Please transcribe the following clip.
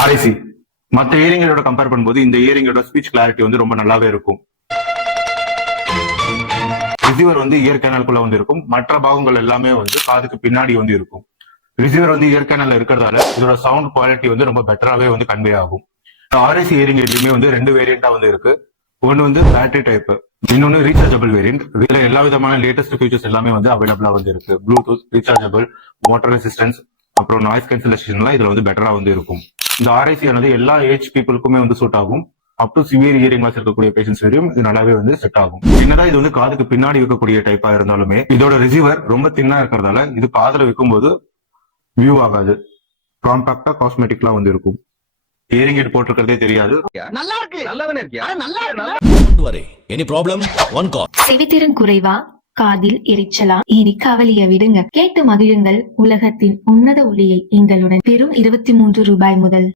RIC மற்ற இயரிங்கோட compare பண்ணும்போது இந்த இயரிங்கோட ஸ்பீச் கிளாரிட்டி வந்து ரொம்ப நல்லாவே இருக்கும். ரிசீவர் வந்து இயர் கேனலுக்குள்ள வந்து இருக்கும். மற்ற பாகங்கள் எல்லாமே வந்து காதுக்கு பின்னாடி வந்து இருக்கும். ரிசீவர் வந்து இயர் கேனல்ல இருக்கிறதால இதோட சவுண்ட் குவாலிட்டி வந்து ரொம்ப பெட்டராகவே வந்து கன்வே ஆகும். ஆர்ஐசி இயரிங் எதுவுமே வந்து 2 வேரியண்டா வந்து இருக்கு. ஒன்னு வந்து பேட்டரி டைப், இன்னொன்னு ரீசார்ஜபிள் வேரியன்ட். இதுல எல்லா விதமான லேட்டஸ்ட் ஃபீச்சர்ஸ் எல்லாமே வந்து அவைலபிளா வந்து இருக்கு. ப்ளூடூத், ரீசார்ஜபிள், வாட்டர் ரெசிஸ்டன்ஸ், அப்புறம் நாய்ஸ் கேன்சலேஷன் எல்லாம் இதுல வந்து பெட்டரா வந்து இருக்கும். இந்த ஆர்ஐசி ஆனது எல்லா ஏஜ் பீப்புளுக்குமே வந்து சூட் ஆகும். Up to severe hearing loss இருக்கக்கூடிய பேஷன்ஸ் வரையும் இது நல்லாவே வந்து செட் ஆகும். என்னதான் இது வந்து காதுக்கு பின்னாடி வைக்கக்கூடிய டைப்பா இருந்தாலுமே இதோட ரிசீவர் ரொம்ப தின்னா இருக்கிறதால இது காதுல வைக்கும்போது வியூ ஆகாது. காம்பாக்டா காஸ்மெட்டிக்லாம் வந்து இருக்கும். இயரிங் எட் போட்டிருக்கிறதே தெரியாது. நல்லா இருக்கு. நல்லாதானே இருக்கியா? நல்லா இருக்கு. Don't worry. Any problem? One call. செவித்திறன் குறைவா, காதில் எரிச்சலா, இனி கவலைய விடுங்க. கேட்டு மகிழுங்கள் உலகத்தின் உன்னத ஒளியை எங்களுடன். வெறும் 23 ரூபாய் முதல்.